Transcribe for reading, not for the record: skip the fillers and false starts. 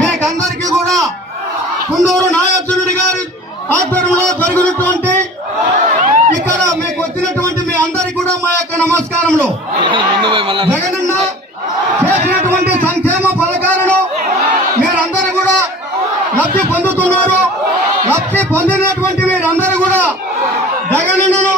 మీకందరికీ కూడా కుందూరు నాగార్జునుడి గారి ఆధ్వర్యంలో జరిగినటువంటి ఇక్కడ మీకు వచ్చినటువంటి మీ అందరికీ కూడా మా యొక్క నమస్కారములు. జగనన్న చేసినటువంటి సంక్షేమ పథకాలను మీరందరూ కూడా లబ్ధి పొందుతున్నారు. లబ్ధి పొందినటువంటి మీరందరూ కూడా జగనన్నను